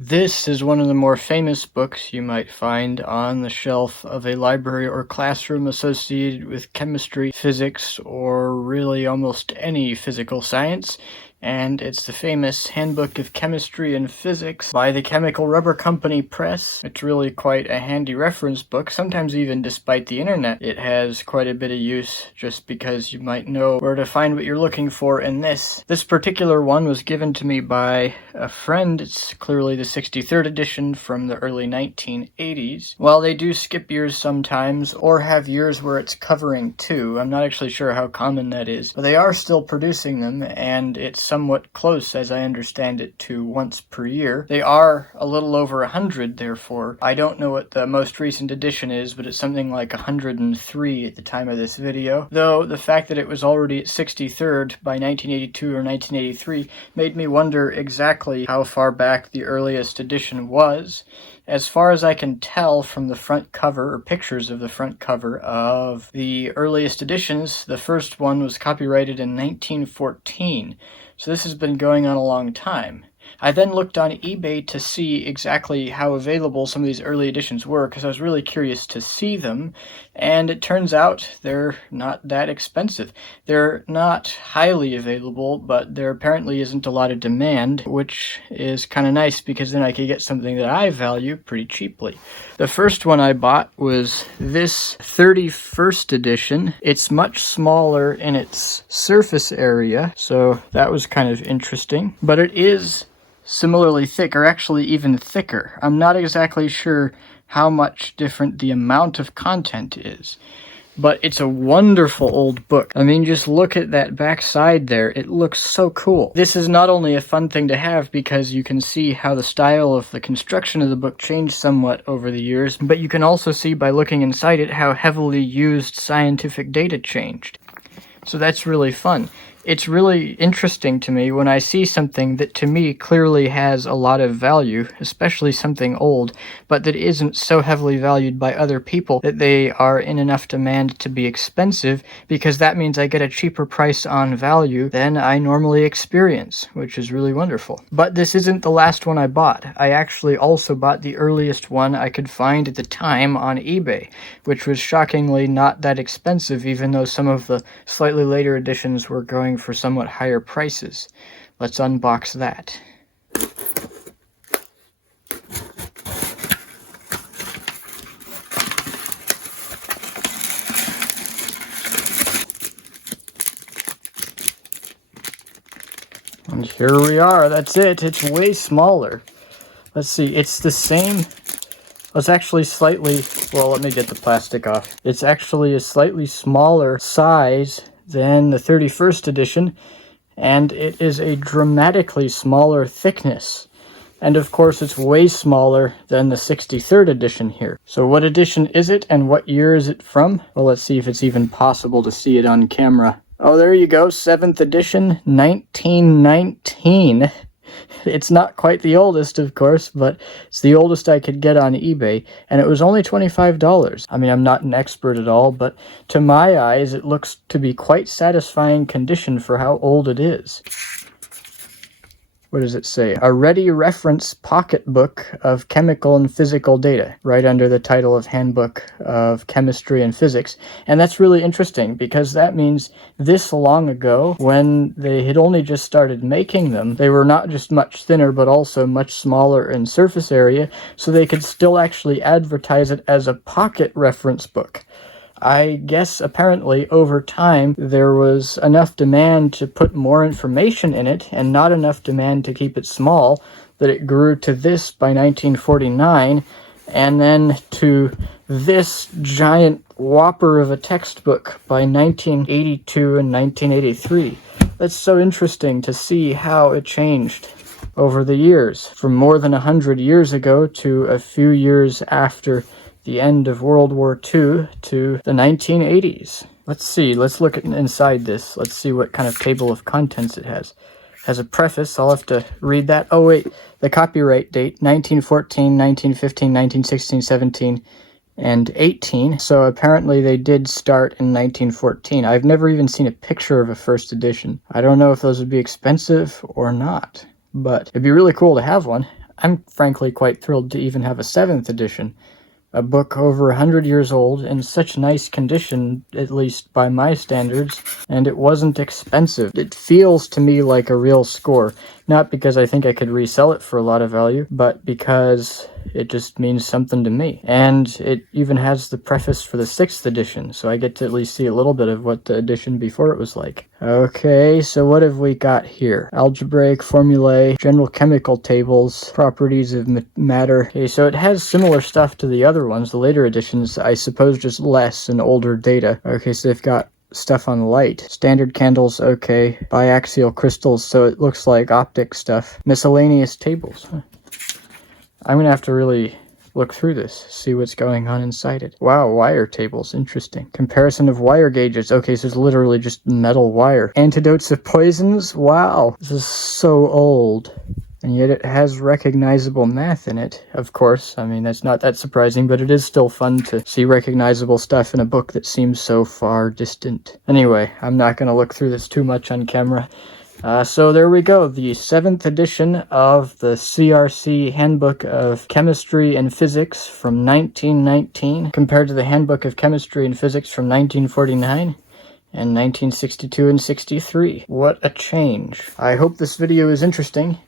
This is one of the more famous books you might find on the shelf of a library or classroom associated with chemistry, physics, or really almost any physical science. And it's the famous Handbook of Chemistry and Physics by the Chemical Rubber Company Press. It's really quite a handy reference book. Sometimes even despite the internet, it has quite a bit of use just because you might know where to find what you're looking for in this. This particular one was given to me by a friend. It's clearly the 63rd edition from the early 1980s. While they do skip years sometimes, or have years where it's covering two, I'm not actually sure how common that is, but they are still producing them, and it's somewhat close, as I understand it, to once per year. They are a little over 100, therefore. I don't know what the most recent edition is, but it's something like 103 at the time of this video. Though the fact that it was already at 63rd by 1982 or 1983 made me wonder exactly how far back the earliest edition was. As far as I can tell from the front cover, or pictures of the front cover of the earliest editions, the first one was copyrighted in 1914. So this has been going on a long time. I then looked on eBay to see exactly how available some of these early editions were, because I was really curious to see them, and it turns out they're not that expensive. They're not highly available, but there apparently isn't a lot of demand, which is kind of nice because then I could get something that I value pretty cheaply. The first one I bought was this 31st edition. It's much smaller in its surface area, so that was kind of interesting, but it is similarly thick, or actually even thicker. I'm not exactly sure how much different the amount of content is, but it's a wonderful old book. I mean, just look at that back side there. It looks so cool. This is not only a fun thing to have because you can see how the style of the construction of the book changed somewhat over the years, but you can also see by looking inside it how heavily used scientific data changed. So that's really fun. It's really interesting to me when I see something that to me clearly has a lot of value, especially something old, but that isn't so heavily valued by other people that they are in enough demand to be expensive, because that means I get a cheaper price on value than I normally experience, which is really wonderful. But this isn't the last one I bought. I actually also bought the earliest one I could find at the time on eBay, which was shockingly not that expensive, even though some of the slightly later editions were going for somewhat higher prices. Let's unbox that. And here we are. That's it. It's way smaller. Let's see. It's the same. It's actually slightly, well, let me get the plastic off. It's actually a slightly smaller size than the 31st edition, and it is a dramatically smaller thickness. And of course, it's way smaller than the 63rd edition here. So what edition is it, and what year is it from? Well, let's see if it's even possible to see it on camera. Oh, there you go, 7th edition, 1919. It's not quite the oldest, of course, but it's the oldest I could get on eBay, and it was only $25. I mean, I'm not an expert at all, but to my eyes, it looks to be quite satisfying condition for how old it is. What does it say? A ready reference pocketbook of chemical and physical data, right under the title of Handbook of Chemistry and Physics. And that's really interesting because that means this long ago, when they had only just started making them, they were not just much thinner, but also much smaller in surface area, so they could still actually advertise it as a pocket reference book. I guess apparently over time there was enough demand to put more information in it and not enough demand to keep it small that it grew to this by 1949, and then to this giant whopper of a textbook by 1982 and 1983. That's so interesting to see how it changed over the years, from more than 100 years ago to a few years after the end of World War II to the 1980s. Let's see, let's look inside this. Let's see what kind of table of contents it has. It has a preface, I'll have to read that. Oh wait, the copyright date, 1914, 1915, 1916, 17, and 18. So apparently they did start in 1914. I've never even seen a picture of a first edition. I don't know if those would be expensive or not, but it'd be really cool to have one. I'm frankly quite thrilled to even have a 7th edition. A book over 100 years old, in such nice condition, at least by my standards, and it wasn't expensive. It feels to me like a real score, not because I think I could resell it for a lot of value, but because it just means something to me. And it even has the preface for the 6th edition, so I get to at least see a little bit of what the edition before it was like. Okay, so what have we got here? Algebraic formulae, general chemical tables, properties of matter. Okay, so it has similar stuff to the other ones, the later editions, I suppose just less and older data. Okay, so they've got stuff on light. Standard candles, okay. Biaxial crystals, so it looks like optic stuff. Miscellaneous tables. I'm gonna have to really look through this, see what's going on inside it. Wow, wire tables, interesting. Comparison of wire gauges. Okay, so it's literally just metal wire. Antidotes of poisons. Wow, this is so old. And yet it has recognizable math in it, of course. I mean, that's not that surprising, but it is still fun to see recognizable stuff in a book that seems so far distant. Anyway, I'm not going to look through this too much on camera. So there we go, the 7th edition of the CRC Handbook of Chemistry and Physics from 1919, compared to the Handbook of Chemistry and Physics from 1949. And 1962 and 63. What a change. I hope this video is interesting.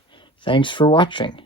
Thanks for watching.